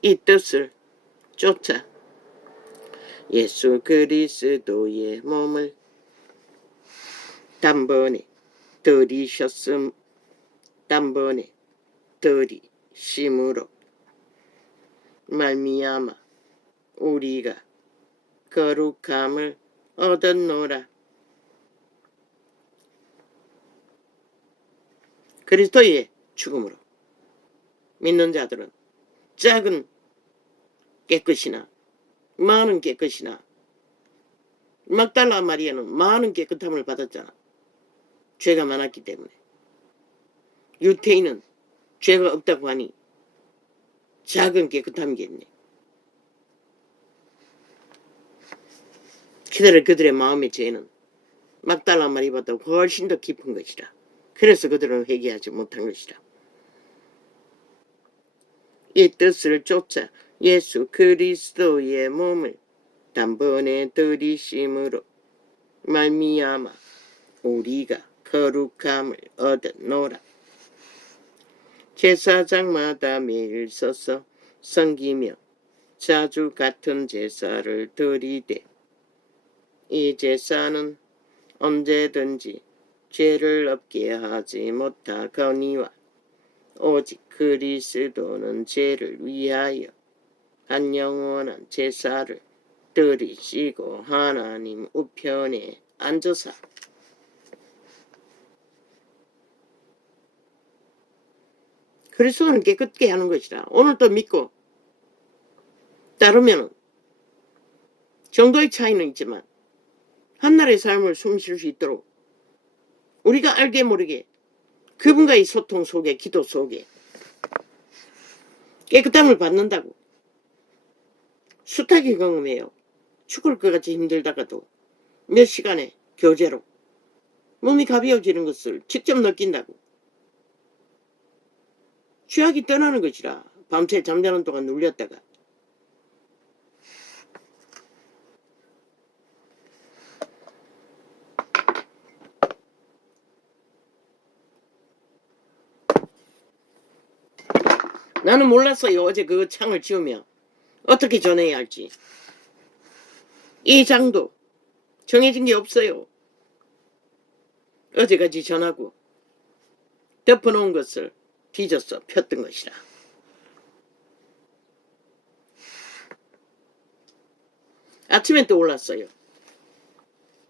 이 뜻을 쫓아 예수 그리스도의 몸을 단번에 들이심으로 말미암아 우리가 거룩함을 얻었노라. 그리스도의 죽음으로 믿는 자들은 작은 깨끗이나 많은 깨끗이나 막달라 마리아는 많은 깨끗함을 받았잖아. 죄가 많았기 때문에. 유태인은 죄가 없다고 하니 작은 깨끗함이겠네. 그들의 마음의 죄는 막달라 마리아보다 훨씬 더 깊은 것이라. 그래서 그들은 회개하지 못한 것이라. 이 뜻을 쫓아 예수 그리스도의 몸을 단번에 들이심으로 말미암아 우리가 거룩함을 얻었노라. 제사장마다 매일 서서 섬기며 자주 같은 제사를 드리되 이 제사는 언제든지 죄를 없게 하지 못하거니와 오직 그리스도는 죄를 위하여 한 영원한 제사를 드리시고 하나님 우편에 앉으사 그리스도는 깨끗게 하는 것이라. 오늘 또 믿고 따르면 정도의 차이는 있지만 한나라의 삶을 숨쉴 수 있도록 우리가 알게 모르게 그분과의 소통 속에 기도 속에 깨끗함을 받는다고 숱하게 경험해요. 죽을 것 같이 힘들다가도 몇 시간의 교제로 몸이 가벼워지는 것을 직접 느낀다고. 죄악이 떠나는 것이라. 밤새 잠자는 동안 눌렸다가 나는 몰랐어요. 어제 그 창을 치우며 어떻게 전해야 할지. 이 장도 정해진 게 없어요. 어제까지 전하고 덮어놓은 것을 뒤져서 폈던 것이라. 아침에 또 올랐어요.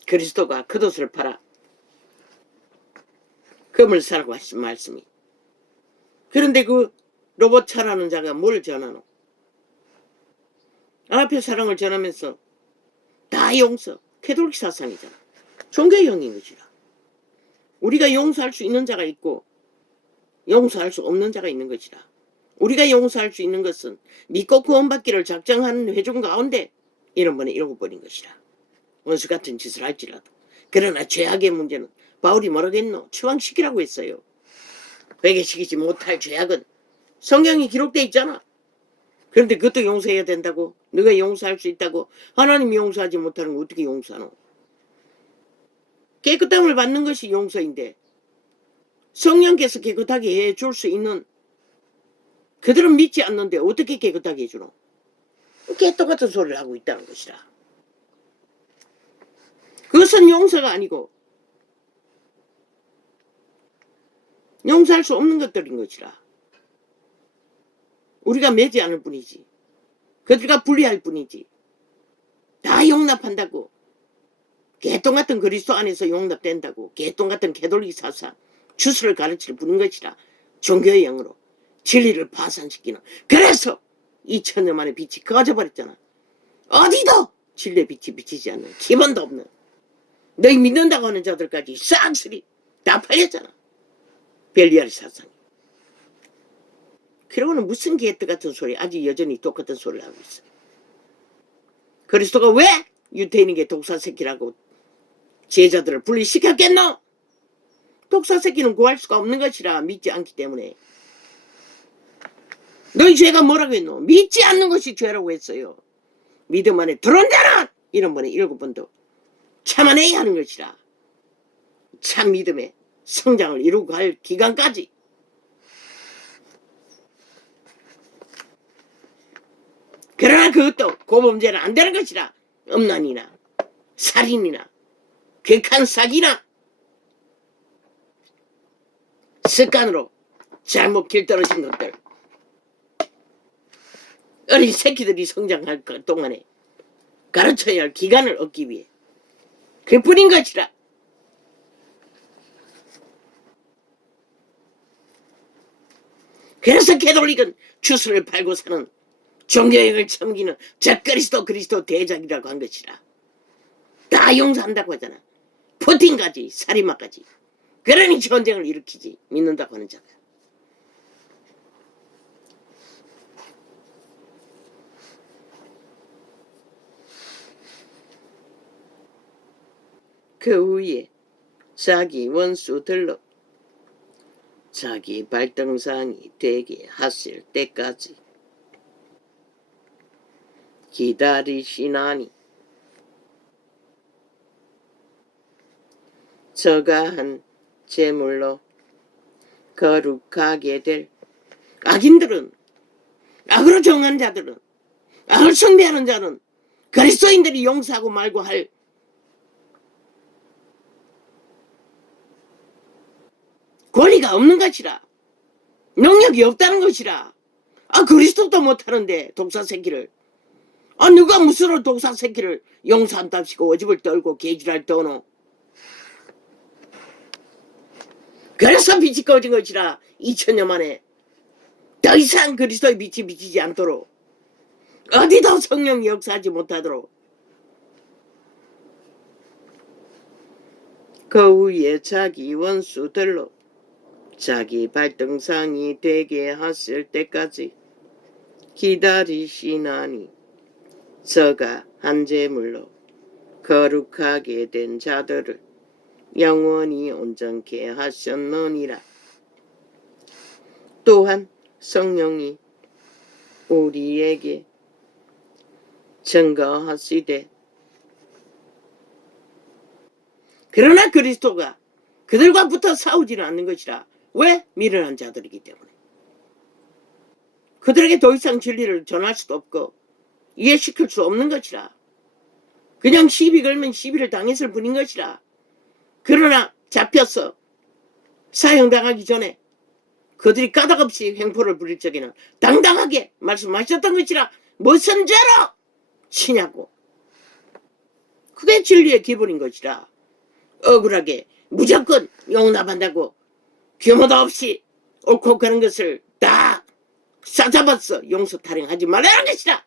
그리스도가 겉옷을 팔아 금을 사라고 하신 말씀이. 그런데 그 로봇차라는 자가 뭘 전하노? 앞에 사랑을 전하면서 다 용서, 캐톨릭 사상이잖아. 종교형인 것이라. 우리가 용서할 수 있는 자가 있고 용서할 수 없는 자가 있는 것이라. 우리가 용서할 수 있는 것은 믿고 구원받기를 작정하는 회중 가운데 이런 번에 잃어버린 것이라. 원수 같은 짓을 할지라도. 그러나 죄악의 문제는 바울이 뭐라겠노? 추방시키라고 했어요. 회개시키지 못할 죄악은 성경이 기록되어 있잖아. 그런데 그것도 용서해야 된다고? 너가 용서할 수 있다고? 하나님이 용서하지 못하는 거 어떻게 용서하노? 깨끗함을 받는 것이 용서인데 성령께서 깨끗하게 해줄 수 있는 그들은 믿지 않는데 어떻게 깨끗하게 해주노? 그게 똑같은 소리를 하고 있다는 것이라. 그것은 용서가 아니고 용서할 수 없는 것들인 것이라. 우리가 매지 않을 뿐이지. 그들과 분리할 뿐이지. 다 용납한다고. 개똥 같은 그리스도 안에서 용납된다고. 개똥 같은 캐톨릭 사상. 주술을 가르칠 뿐인 것이라. 종교의 영으로 진리를 파산시키는. 그래서 2000년 만에 빛이 꺼져버렸잖아. 어디도 진리의 빛이 비치지 않는 기본도 없는 너희 믿는다고 하는 자들까지 싹쓸이 다 팔렸잖아. 벨리알 사상이. 그러고는 무슨 개뜨 같은 소리 아직 여전히 똑같은 소리를 하고 있어요. 그리스도가 왜 유태인에게 독사새끼라고 제자들을 분리시켰겠노? 독사새끼는 구할 수가 없는 것이라. 믿지 않기 때문에. 너희 죄가 뭐라고 했노? 믿지 않는 것이 죄라고 했어요. 믿음 안에 들어온 자는 이런 번에 7번도 참아내야 하는 것이라. 참 믿음의 성장을 이루고 갈 기간까지 그러나 그것도 고범죄는 안 되는 것이라. 음란이나 살인이나 객한 사기나 습관으로 잘못 길떨어진 것들, 어린 새끼들이 성장할 것 동안에 가르쳐야 할 기간을 얻기 위해 그뿐인 것이라. 그래서 캐톨릭은 주술을 팔고 사는 종교행을 섬기는 저 그리스도 대작이라고 한 것이라. 다 용서한다고 하잖아. 푸틴까지 살인마까지. 그러니 전쟁을 일으키지 믿는다고 하는 자가. 그 후에 자기 원수들로 자기 발등상이 되게 하실 때까지 기다리시나니 저가 한 제물로 거룩하게 될 악인들은, 악으로 정한 자들은, 악을 숭배하는 자는 그리스도인들이 용서하고 말고 할 권리가 없는 것이라. 능력이 없다는 것이라. 그리스도도 못하는데 독사 새끼를. 누가 무슨 독사 새끼를 용서한답시고 오집을 떨고 개질할 떠노. 그래서 빛이 꺼진 것이라. 2000년 만에 더 이상 그리스도의 빛이 비치지 않도록, 어디도 성령이 역사하지 못하도록. 그 후에 자기 원수들로 자기 발등상이 되게 하실 때까지 기다리시나니 저가 한 제물로 거룩하게 된 자들을 영원히 온전케 하셨느니라. 또한 성령이 우리에게 증거하시되, 그러나 그리스도가 그들과 붙어 싸우지는 않는 것이라. 왜? 미련한 자들이기 때문에. 그들에게 더 이상 진리를 전할 수도 없고 이해시킬 수 없는 것이라. 그냥 시비 걸면 시비를 당했을 뿐인 것이라. 그러나 잡혀서 사형당하기 전에 그들이 까닭없이 횡포를 부릴 적에는 당당하게 말씀하셨던 것이라. 무슨 죄로 치냐고. 그게 진리의 기본인 것이라. 억울하게 무조건 용납한다고 규모도 없이 옳고 그런 것을 다 싸잡았어. 용서 타령하지 말라는 것이라.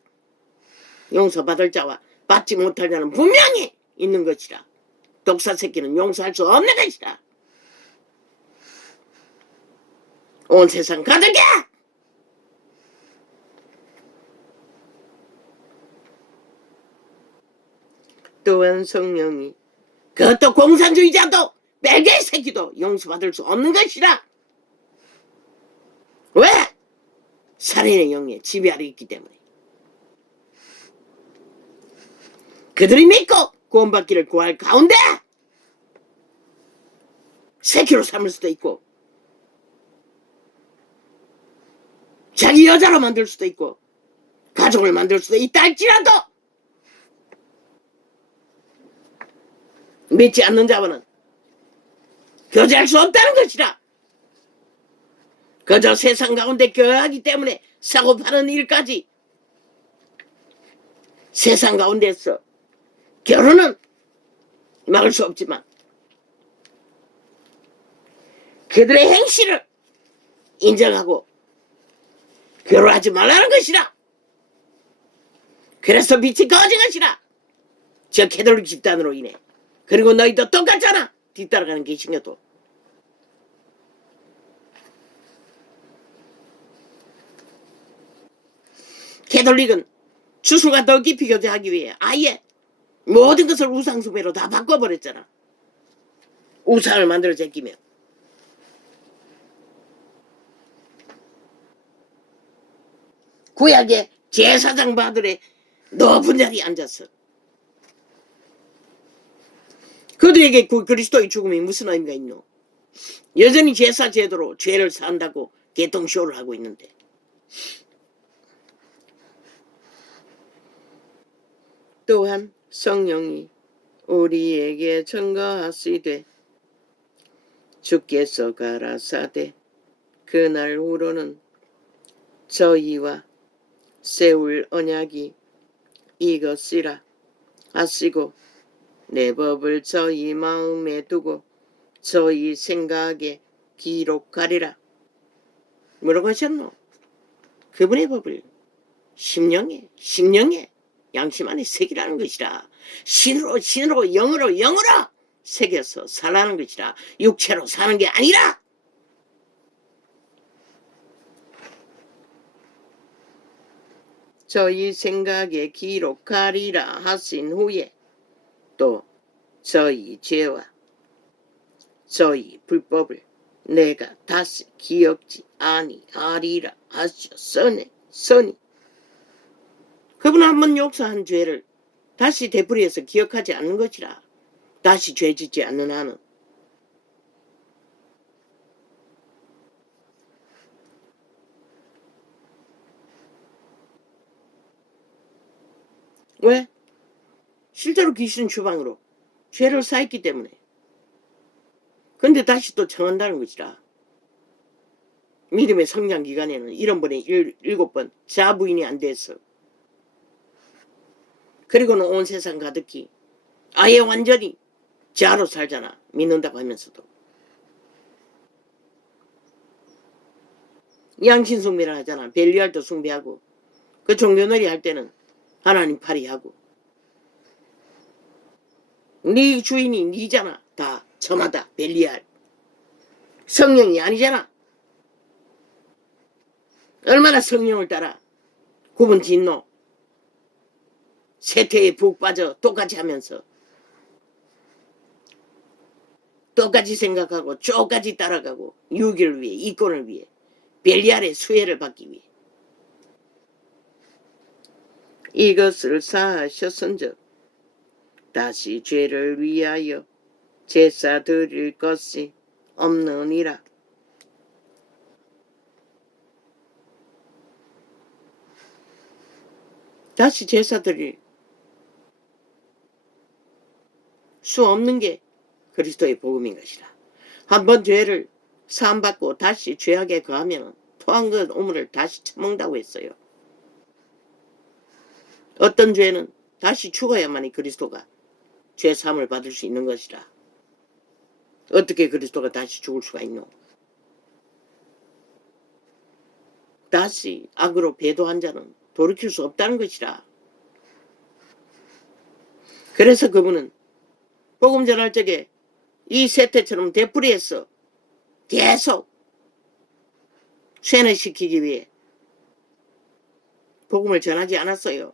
용서받을 자와 받지 못할 자는 분명히 있는 것이라. 독사 새끼는 용서할 수 없는 것이라. 온 세상 가득해. 또한 성령이, 그것도 공산주의자도 벨기에 새끼도 용서받을 수 없는 것이라. 왜? 살인의 영에 지배하려 있기 때문에. 그들이 믿고 구원받기를 구할 가운데 새끼로 삼을 수도 있고, 자기 여자로 만들 수도 있고, 가족을 만들 수도 있다 할지라도 믿지 않는 자와는 교제할 수 없다는 것이라. 그저 세상 가운데 교회하기 때문에 사고파는 일까지. 세상 가운데서 결혼은 막을 수 없지만 그들의 행실을 인정하고 결혼하지 말라는 것이라. 그래서 빛이 꺼진 것이라. 저 캐톨릭 집단으로 인해. 그리고 너희도 똑같잖아. 뒤따라가는 게 신겨도. 캐톨릭은 주술과 더 깊이 교제하기 위해 아예 모든 것을 우상숭배로 다 바꿔버렸잖아. 우상을 만들어 제끼며. 구약의 제사장 바들의 높은 자리에 앉았어. 그들에게 그리스도의 죽음이 무슨 의미가 있노? 여전히 제사 제도로 죄를 산다고 개통쇼를 하고 있는데. 또한 성령이 우리에게 증거하시되 주께서 가라사대 그날 후로는 저희와 세울 언약이 이것이라 하시고 내 법을 저희 마음에 두고 저희 생각에 기록하리라. 뭐라고 하셨노? 그분의 법을 심령에 양심 안에 새기라는 것이라. 신으로 영으로 새겨서 살라는 것이라. 육체로 사는 게 아니라. 저희 생각에 기록하리라 하신 후에 또 저희 죄와 저희 불법을 내가 다시 기억지 아니하리라 하셨으니 그분 한번 용서한 죄를 다시 되풀이해서 기억하지 않는 것이라. 다시 죄 짓지 않는 한은. 왜? 실제로 귀신 추방으로 죄를 쌓였기 때문에. 근데 다시 또 청한다는 것이라. 믿음의 성장 기간에는 7번에 7번 자부인이 안 돼서. 그리고는 온 세상 가득히 아예 완전히 자로 살잖아. 믿는다고 하면서도. 양신 숭배를 하잖아. 벨리알도 숭배하고. 그 종교놀이 할 때는 하나님 파리하고. 네 주인이 니잖아. 다 저마다 벨리알. 성령이 아니잖아. 얼마나 성령을 따라 구분 짓노. 세태에 푹 빠져 똑같이 하면서 똑같이 생각하고 똑같이 따라가고 유기를 위해 이권을 위해 벨리알의 수혜를 받기 위해 이것을 사하셨은즉 다시 죄를 위하여 제사 드릴 것이 없느니라. 다시 제사 드릴 수 없는 게 그리스도의 복음인 것이라. 한번 죄를 사함받고 다시 죄악에 거하면 토한 것 오물을 다시 처먹는다고 했어요. 어떤 죄는 다시 죽어야만이 그리스도가 죄 사함을 받을 수 있는 것이라. 어떻게 그리스도가 다시 죽을 수가 있노? 다시 악으로 배도한 자는 돌이킬 수 없다는 것이라. 그래서 그분은 복음 전할 적에 이 세태처럼 되풀이해서 계속 쇠뇌시키기 위해 복음을 전하지 않았어요.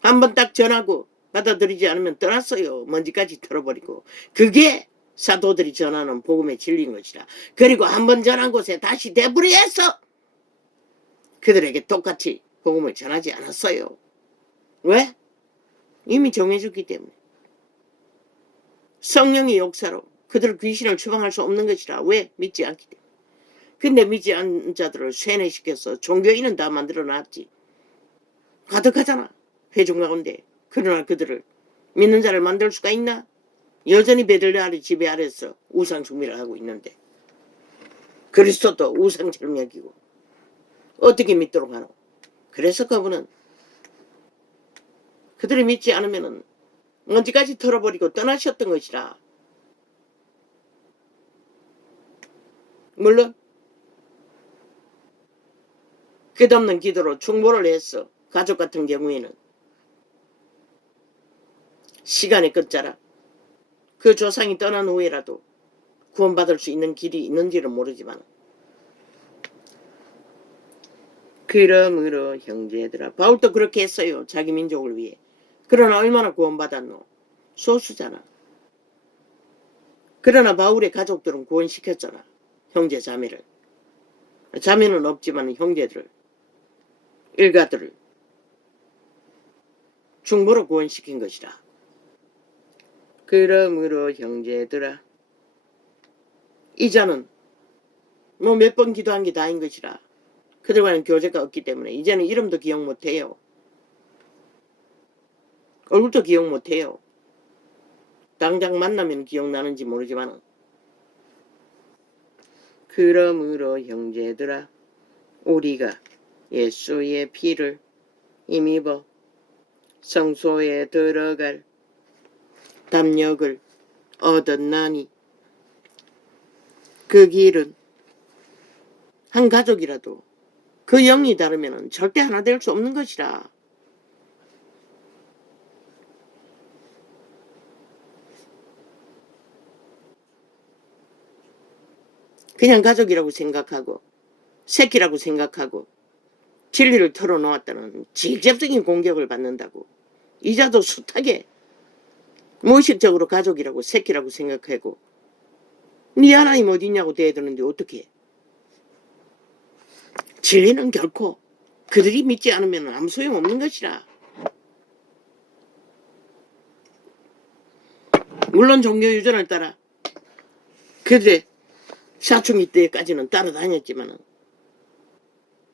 한번 딱 전하고 받아들이지 않으면 떠났어요. 먼지까지 털어버리고. 그게 사도들이 전하는 복음의 진리인 것이라. 그리고 한번 전한 곳에 다시 되풀이해서 그들에게 똑같이 복음을 전하지 않았어요. 왜? 이미 정해졌기 때문에. 성령의 역사로 그들 귀신을 추방할 수 없는 것이라. 왜? 믿지 않기 때문에. 근데 믿지 않는 자들을 쇠뇌시켜서 종교인은 다 만들어놨지. 가득하잖아. 회중 가운데. 그러나 그들을 믿는 자를 만들 수가 있나? 여전히 베들레헴의 지배 아래서 우상 숭배를 하고 있는데 그리스도도 우상처럼 여기고 어떻게 믿도록 하노? 그래서 그분은 그들이 믿지 않으면은 먼지까지 털어버리고 떠나셨던 것이라. 물론 끝없는 기도로 충고를 했어. 가족 같은 경우에는 시간의 끝자락 그 조상이 떠난 후에라도 구원받을 수 있는 길이 있는지는 모르지만 그러므로 형제들아 바울도 그렇게 했어요. 자기 민족을 위해. 그러나 얼마나 구원받았노? 소수잖아. 그러나 바울의 가족들은 구원시켰잖아. 형제 자매를. 자매는 없지만 형제들을 일가들을 중보로 구원시킨 것이라. 그러므로 형제들아 이자는 뭐 몇 번 기도한 게 다인 것이라. 그들과는 교제가 없기 때문에 이제는 이름도 기억 못해요. 얼굴도 기억 못해요. 당장 만나면 기억나는지 모르지만. 그러므로 형제들아, 우리가 예수의 피를 힘입어 성소에 들어갈 담력을 얻었나니 그 길은 한 가족이라도 그 영이 다르면 절대 하나 될 수 없는 것이라. 그냥 가족이라고 생각하고 새끼라고 생각하고 진리를 털어놓았다는 직접적인 공격을 받는다고. 이자도 숱하게 무의식적으로 가족이라고 새끼라고 생각하고 네 하나님 어디냐고 대드는데 어떻게. 진리는 결코 그들이 믿지 않으면 아무 소용없는 것이라. 물론 종교 유전을 따라 그들의 사춘기 때까지는 따라다녔지만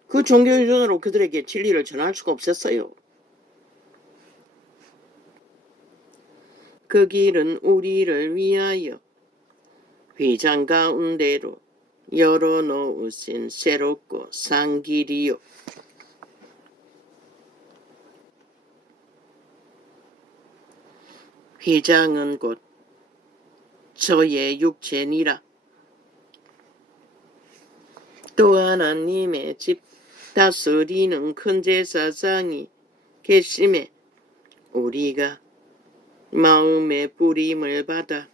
그 종교 유전으로 그들에게 진리를 전할 수가 없었어요. 그 길은 우리를 위하여 휘장 가운데로 열어놓으신 새롭고 산 길이요. 휘장은 곧 저의 육체니라. 또 하나님의 집 다스리는 큰 제사장이 계심에 우리가 마음의 뿌림을 받아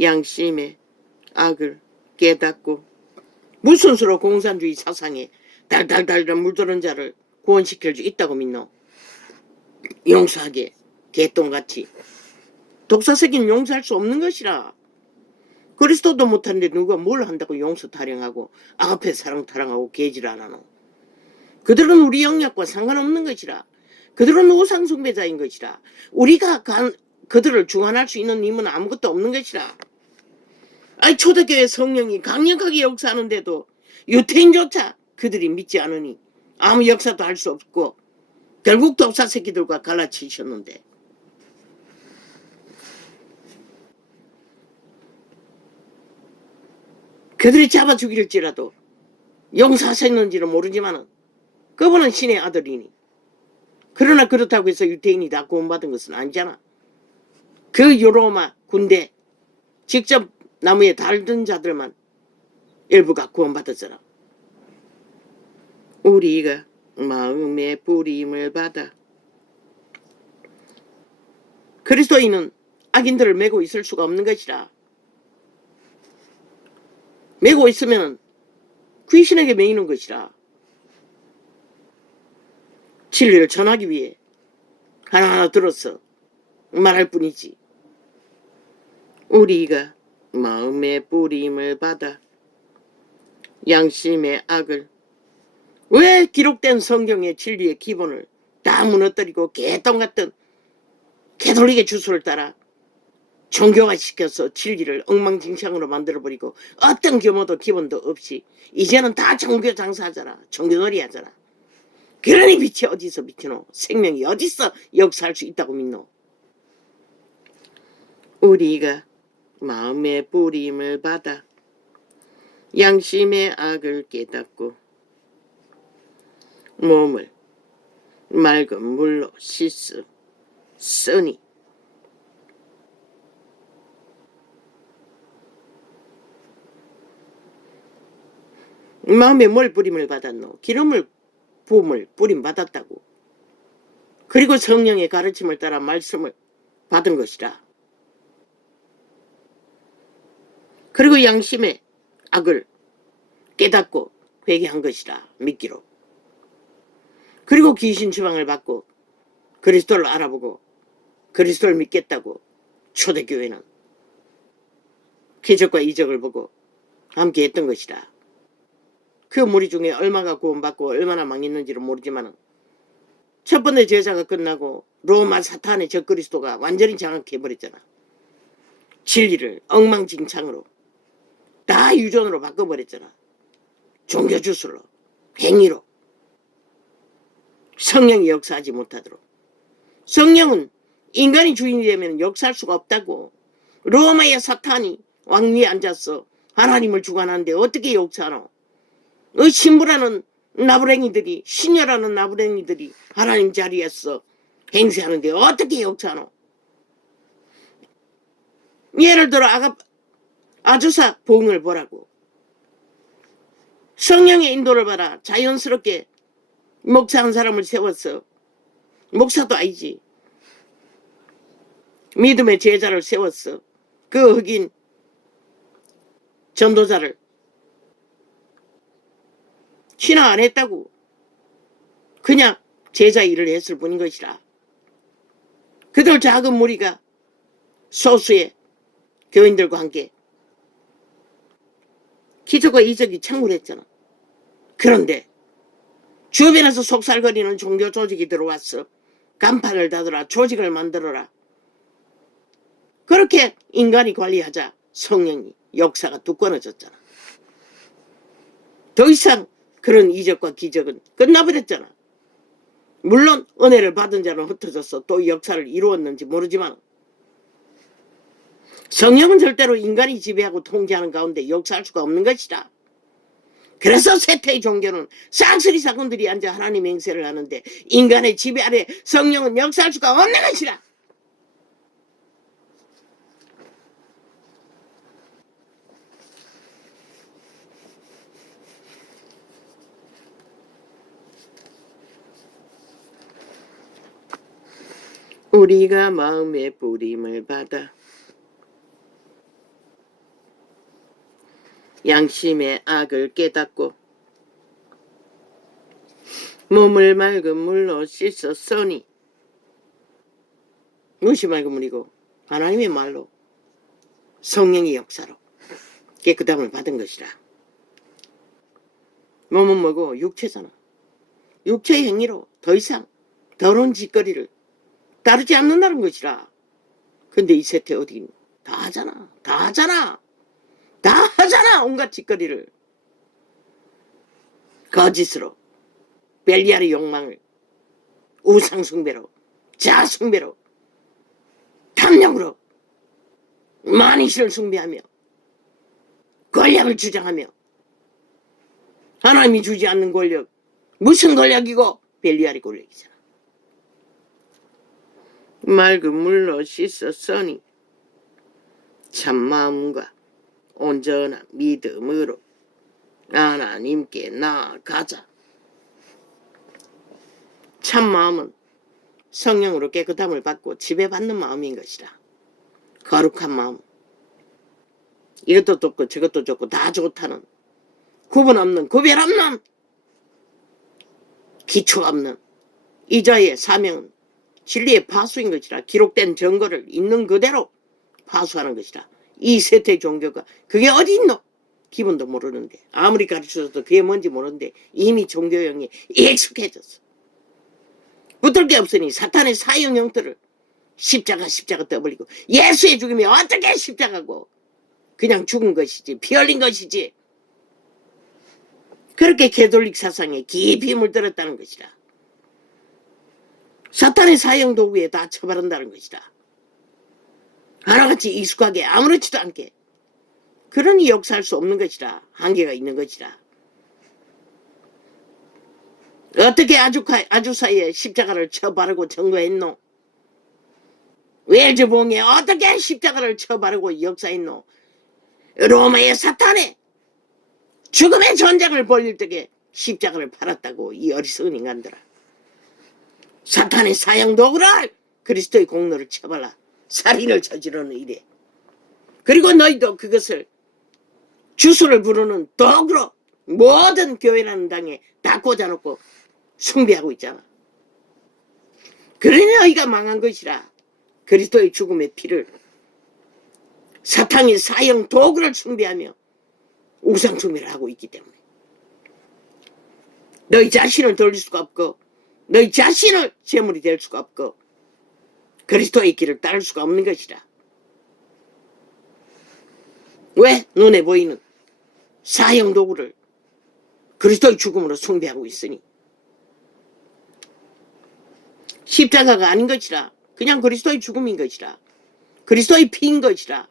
양심의 악을 깨닫고 무슨 수로 공산주의 사상에 달달달 물들은 자를 구원시킬 수 있다고 믿노? 용서하게 개똥같이. 독사새끼는 용서할 수 없는 것이라. 그리스도도 못하는데 누가 뭘 한다고 용서 타령하고 아가페 사랑 타령하고 개질 안 하노? 그들은 우리 영역과 상관없는 것이라. 그들은 우상 숭배자인 것이라. 우리가 그들을 중환할 수 있는 힘은 아무것도 없는 것이라. 아니 초대교회 성령이 강력하게 역사하는데도 유태인조차 그들이 믿지 않으니 아무 역사도 할 수 없고 결국 독사 새끼들과 갈라치셨는데. 그들이 잡아 죽일지라도 용서하셨는지는 모르지만 그분은 신의 아들이니. 그러나 그렇다고 해서 유태인이 다 구원받은 것은 아니잖아. 그 유로마 군대 직접 나무에 달던 자들만 일부가 구원받았잖아. 우리가 마음의 뿌림을 받아. 그리스도인은 악인들을 메고 있을 수가 없는 것이라. 메고 있으면 귀신에게 매이는 것이라. 진리를 전하기 위해 하나하나 들어서 말할 뿐이지. 우리가 마음의 뿌림을 받아 양심의 악을. 왜 기록된 성경의 진리의 기본을 다 무너뜨리고 개똥 같은 캐톨릭의 주술을 따라 종교화시켜서 진리를 엉망진창으로 만들어버리고 어떤 규모도 기본도 없이 이제는 다 종교 장사하잖아. 종교놀이 하잖아. 그러니 빛이 어디서 비치노? 생명이 어디서 역사할 수 있다고 믿노? 우리가 마음의 뿌림을 받아 양심의 악을 깨닫고 몸을 맑은 물로 씻으니 마음에 뭘 뿌림을 받았노? 기름을 부음을 뿌림 받았다고. 그리고 성령의 가르침을 따라 말씀을 받은 것이라. 그리고 양심의 악을 깨닫고 회개한 것이라. 믿기로. 그리고 귀신 추방을 받고 그리스도를 알아보고 그리스도를 믿겠다고 초대교회는 기적과 이적을 보고 함께 했던 것이라. 그 무리 중에 얼마가 구원받고 얼마나 망했는지를 모르지만 첫 번째 제사가 끝나고 로마 사탄의 적그리스도가 완전히 장악해버렸잖아. 진리를 엉망진창으로 다 유전으로 바꿔버렸잖아. 종교주술로, 행위로. 성령이 역사하지 못하도록. 성령은 인간이 주인이 되면 역사할 수가 없다고. 로마의 사탄이 왕위에 앉아서 하나님을 주관하는데 어떻게 역사하노? 신부라는 나부랭이들이, 시녀라는 나부랭이들이 하나님 자리에서 행세하는데 어떻게 역사하노? 예를 들어 아주사 봉을 보라고. 성령의 인도를 받아 자연스럽게 목사 한 사람을 세웠어. 목사도 아니지. 믿음의 제자를 세웠어. 그 흑인 전도자를. 신앙 안 했다고. 그냥 제자 일을 했을 뿐인 것이라. 그들 작은 무리가 소수의 교인들과 함께 기적과 이적이 창궐했잖아. 그런데 주변에서 속살거리는 종교 조직이 들어왔어. 간판을 닫으라, 조직을 만들어라. 그렇게 인간이 관리하자 성령이 역사가 뚝 끊어졌잖아. 더 이상 그런 이적과 기적은 끝나버렸잖아. 물론 은혜를 받은 자는 흩어져서 또 역사를 이루었는지 모르지만 성령은 절대로 인간이 지배하고 통제하는 가운데 역사할 수가 없는 것이다. 그래서 쇠퇴의 종교는 쌍쓰리 사건들이 앉아 하나님 행세를 하는데 인간의 지배 아래 성령은 역사할 수가 없는 것이다. 우리가 마음의 뿌림을 받아 양심의 악을 깨닫고 몸을 맑은 물로 씻었으니, 무엇이 맑은 물이고 하나님의 말로 성령의 역사로 깨끗함을 받은 것이라. 몸은 뭐고? 육체잖아. 육체의 행위로 더 이상 더러운 짓거리를 따르지 않는다는 것이라. 근데 이 세태 어디 다 하잖아. 다 하잖아. 다 하잖아. 온갖 짓거리를. 거짓으로, 벨리알의 욕망을, 우상숭배로, 자숭배로, 탐욕으로 만인신을 숭배하며 권력을 주장하며, 하나님이 주지 않는 권력, 무슨 권력이고? 벨리알의 권력이잖아. 맑은 물로 씻었으니 참마음과 온전한 믿음으로 하나님께 나아가자. 참마음은 성령으로 깨끗함을 받고 지배받는 마음인 것이라. 거룩한 마음. 이것도 좋고 저것도 좋고 다 좋다는, 구분 없는, 구별 없는, 기초 없는 이자의 사명은 진리의 파수인 것이라. 기록된 증거를 있는 그대로 파수하는 것이라. 이 세태 종교가 그게 어디 있노? 기분도 모르는데, 아무리 가르쳐줘도 그게 뭔지 모르는데 이미 종교형에 익숙해졌어. 붙들 게 없으니 사탄의 사형 형태를 십자가 떠버리고, 예수의 죽음이 어떻게 십자가고 그냥 죽은 것이지, 피 흘린 것이지. 그렇게 캐톨릭 사상에 깊이 물들었다는 것이라. 사탄의 사형 도구에 다 처바른다는 것이다. 하나같이 익숙하게 아무렇지도 않게. 그러니 역사할 수 없는 것이라. 한계가 있는 것이라. 어떻게 아주사에 십자가를 쳐바르고 증거했노? 웰즈봉에 어떻게 십자가를 쳐바르고 역사했노? 로마의 사탄에 죽음의 전쟁을 벌릴 때에 십자가를 팔았다고, 이 어리석은 인간들아. 사탄의 사형 도구를 그리스도의 공로를 쳐발라 살인을 저지르는 일에, 그리고 너희도 그것을 주수를 부르는 도구로 모든 교회라는 당에 다 꽂아놓고 숭배하고 있잖아. 그러니 너희가 망한 것이라. 그리스도의 죽음의 피를 사탄의 사형 도구를 숭배하며 우상 숭배를 하고 있기 때문에 너희 자신을 돌릴 수가 없고, 너희 자신을 제물이 될 수가 없고, 그리스도의 길을 따를 수가 없는 것이라. 왜? 눈에 보이는 사형 도구를 그리스도의 죽음으로 숭배하고 있으니. 십자가가 아닌 것이라. 그냥 그리스도의 죽음인 것이라. 그리스도의 피인 것이라.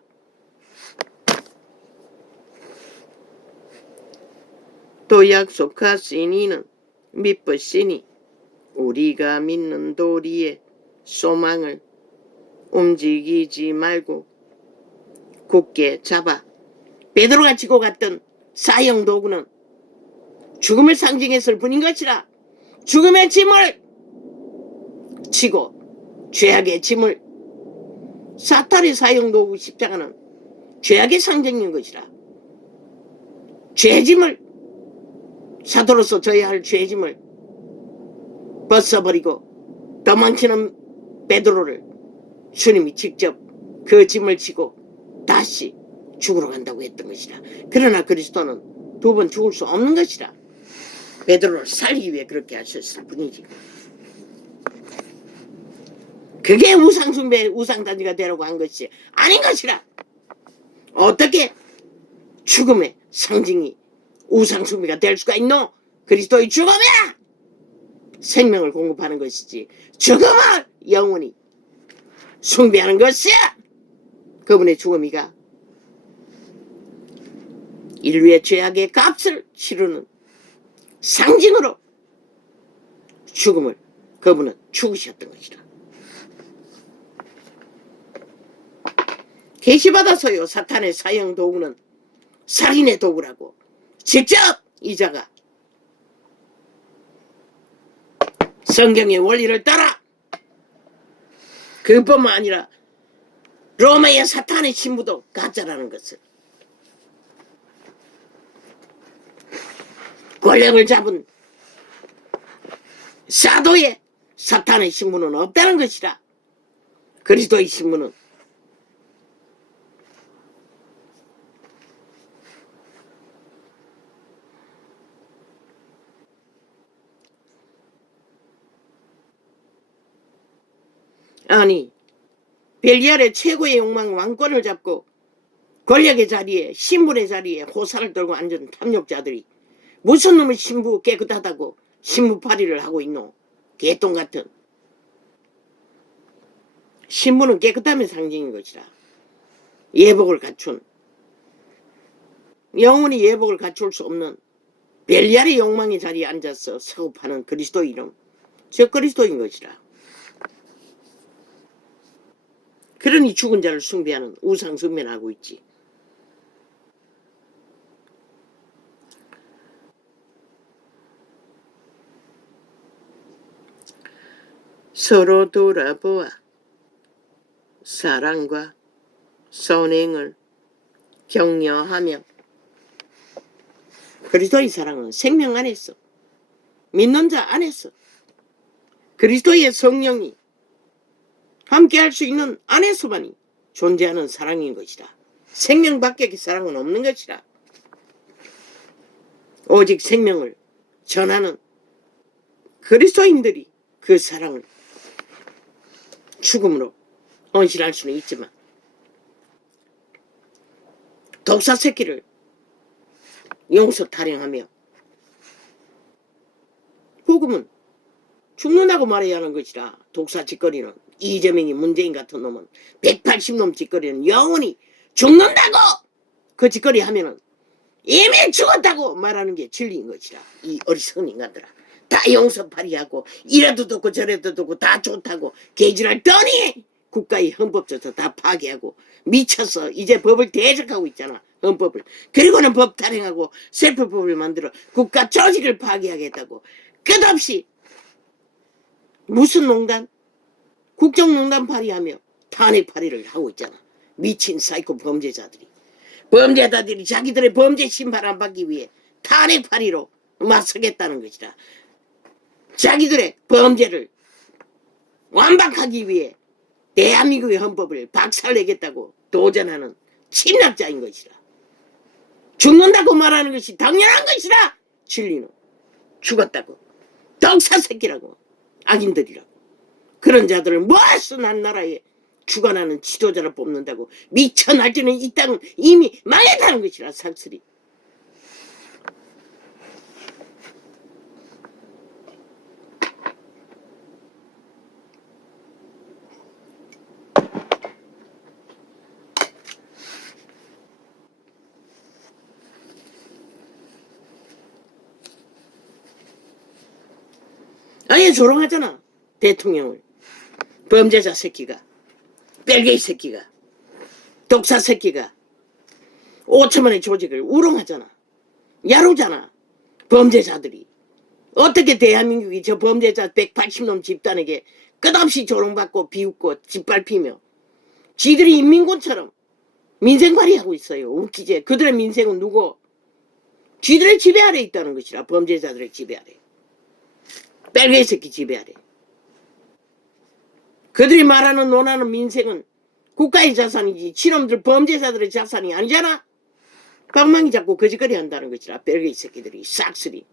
또 약속하신 이는 믿으시니 우리가 믿는 도리의 소망을 움직이지 말고 굳게 잡아. 베드로가 지고 갔던 사형 도구는 죽음을 상징했을 뿐인 것이라. 죽음의 짐을 지고 죄악의 짐을, 사탄의 사형 도구 십자가는 죄악의 상징인 것이라. 죄짐을, 사도로서 져야 할 죄짐을 벗어버리고 도망치는 베드로를 주님이 직접 그 짐을 지고 다시 죽으러 간다고 했던 것이라. 그러나 그리스도는 두 번 죽을 수 없는 것이라. 베드로를 살리기 위해 그렇게 하셨을 뿐이지. 그게 우상숭배, 우상단지가 되라고 한 것이 아닌 것이라. 어떻게 죽음의 상징이 우상숭배가 될 수가 있노? 그리스도의 죽음이야! 생명을 공급하는 것이지 죽음을 영원히 숭배하는 것이야. 그분의 죽음이가 인류의 죄악의 값을 치르는 상징으로 죽음을 그분은 죽으셨던 것이라. 계시받아서요 사탄의 사형 도구는 살인의 도구라고 직접 이자가 성경의 원리를 따라, 그뿐만 아니라 로마의 사탄의 신부도 가짜라는 것을, 권력을 잡은 사도의 사탄의 신부는 없다는 것이라. 그리스도의 신부는 아니 벨리알의 최고의 욕망 왕권을 잡고 권력의 자리에 신분의 자리에 호사를 떨고 앉은 탐욕자들이 무슨 놈의 신부 깨끗하다고 신부파리를 하고 있노? 개똥 같은. 신부는 깨끗함의 상징인 것이라. 예복을 갖춘, 영원히 예복을 갖출 수 없는 벨리알의 욕망의 자리에 앉아서 서급하는 그리스도 이름, 저 그리스도인 것이라. 그러니 죽은 자를 숭배하는 우상 숭배를 하고 있지. 서로 돌아보아 사랑과 선행을 격려하며. 그리스도의 사랑은 생명 안에서, 믿는 자 안에서, 그리스도의 성령이 함께할 수 있는 안에서만이 존재하는 사랑인 것이라. 생명 밖의 사랑은 없는 것이라. 오직 생명을 전하는 그리스도인들이 그 사랑을 죽음으로 헌신할 수는 있지만, 독사 새끼를 용서 타령하며 복음은 죽는다고 말해야 하는 것이라. 독사 짓거리는, 이재명이 문재인 같은 놈은 180놈 짓거리는 영원히 죽는다고 그 짓거리 하면은 이미 죽었다고 말하는 게 진리인 것이라. 이 어리석은 인간들아, 다 용서파리하고 이래도 듣고 저래도 듣고 다 좋다고 개질할 떠니 국가의 헌법조차 다 파괴하고 미쳐서 이제 법을 대적하고 있잖아. 헌법을. 그리고는 법 탄행하고 세법법을 만들어 국가 조직을 파괴하겠다고 끝없이 무슨 농단? 국정농단 파리하며 탄핵 파리를 하고 있잖아. 미친 사이코 범죄자들이. 범죄자들이 자기들의 범죄 심판 안 받기 위해 탄핵 파리로 맞서겠다는 것이다. 자기들의 범죄를 완박하기 위해 대한민국의 헌법을 박살내겠다고 도전하는 침략자인 것이다. 죽는다고 말하는 것이 당연한 것이다. 진리는 죽었다고, 독사 새끼라고, 악인들이라고. 그런 자들을 모아서 난 나라에 주관하는 지도자를 뽑는다고 미쳐 날뛰는 이 땅은 이미 망했다는 것이라. 삭슬이. 아예 조롱하잖아. 대통령을. 범죄자 새끼가, 뺄개이 새끼가, 독사 새끼가 5천만의 조직을 우롱하잖아. 야루잖아. 범죄자들이. 어떻게 대한민국이 저 범죄자 180놈 집단에게 끝없이 조롱받고 비웃고 짓밟히며 지들이 인민군처럼 민생관리하고 있어요. 웃기지. 그들의 민생은 누구? 지들의 지배 아래 있다는 것이라. 범죄자들의 지배 아래. 뺄개이 새끼 지배 아래. 그들이 말하는 논하는 민생은 국가의 자산이지 지놈들 범죄자들의 자산이 아니잖아. 방망이 잡고 거짓거리 한다는 것이라. 뺄개이 새끼들이, 싹쓸이,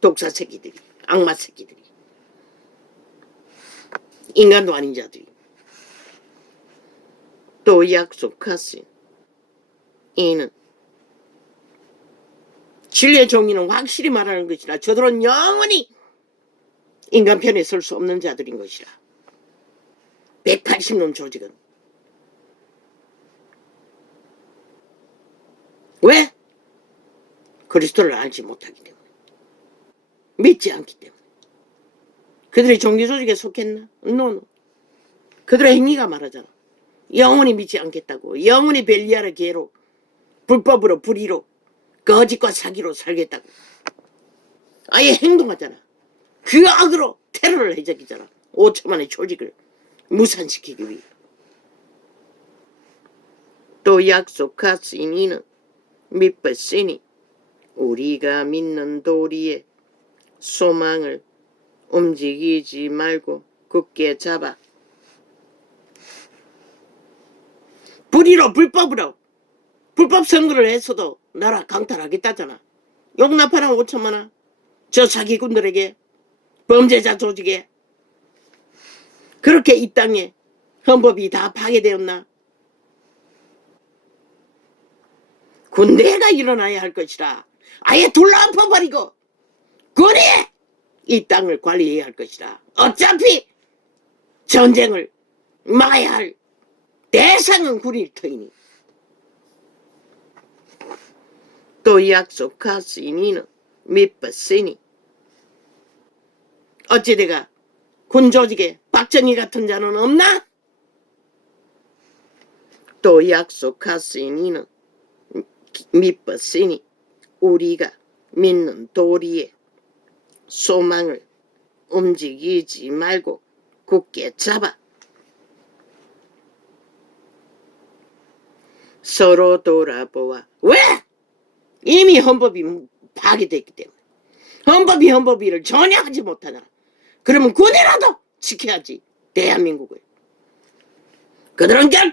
독사 새끼들이, 악마 새끼들이, 인간도 아닌 자들이. 또 약속하신 이는 진리의 종이는 확실히 말하는 것이라. 저들은 영원히 인간 편에 설 수 없는 자들인 것이라. 180놈 조직은. 왜? 그리스도를 알지 못하기 때문에. 믿지 않기 때문에. 그들이 종교 조직에 속했나? 노. 그들의 행위가 말하잖아. 영원히 믿지 않겠다고. 영원히 벨리아르 개로, 불법으로, 불의로, 거짓과 사기로 살겠다고. 아예 행동하잖아. 그 악으로 테러를 해적이잖아. 5천만의 조직을 무산시키기 위해. 또 약속하신 이는 믿으시니 우리가 믿는 도리에 소망을 움직이지 말고 굳게 잡아. 불의로 불법으로 불법 선거를 했어도 나라 강탈하겠다잖아. 용납하라 5천만 원. 저 사기꾼들에게, 범죄자 조직에. 그렇게 이 땅에 헌법이 다 파괴되었나? 군대가 일어나야 할 것이라. 아예 둘러엎어버리고 군이 이 땅을 관리해야 할 것이라. 어차피 전쟁을 막아야 할 대상은 군일 터이니. 또 약속하시니는 믿으시니 어찌 내가 군 조직에 박정희 같은 자는 없나? 또 약속하시니는 믿으시니 우리가 믿는 도리에 소망을 움직이지 말고 굳게 잡아. 서로 돌아보아. 왜? 이미 헌법이 파괴됐기 때문에. 헌법이를 전혀 하지 못하잖아. 그러면 군이라도 지켜야지. 대한민국을. 그들은 결코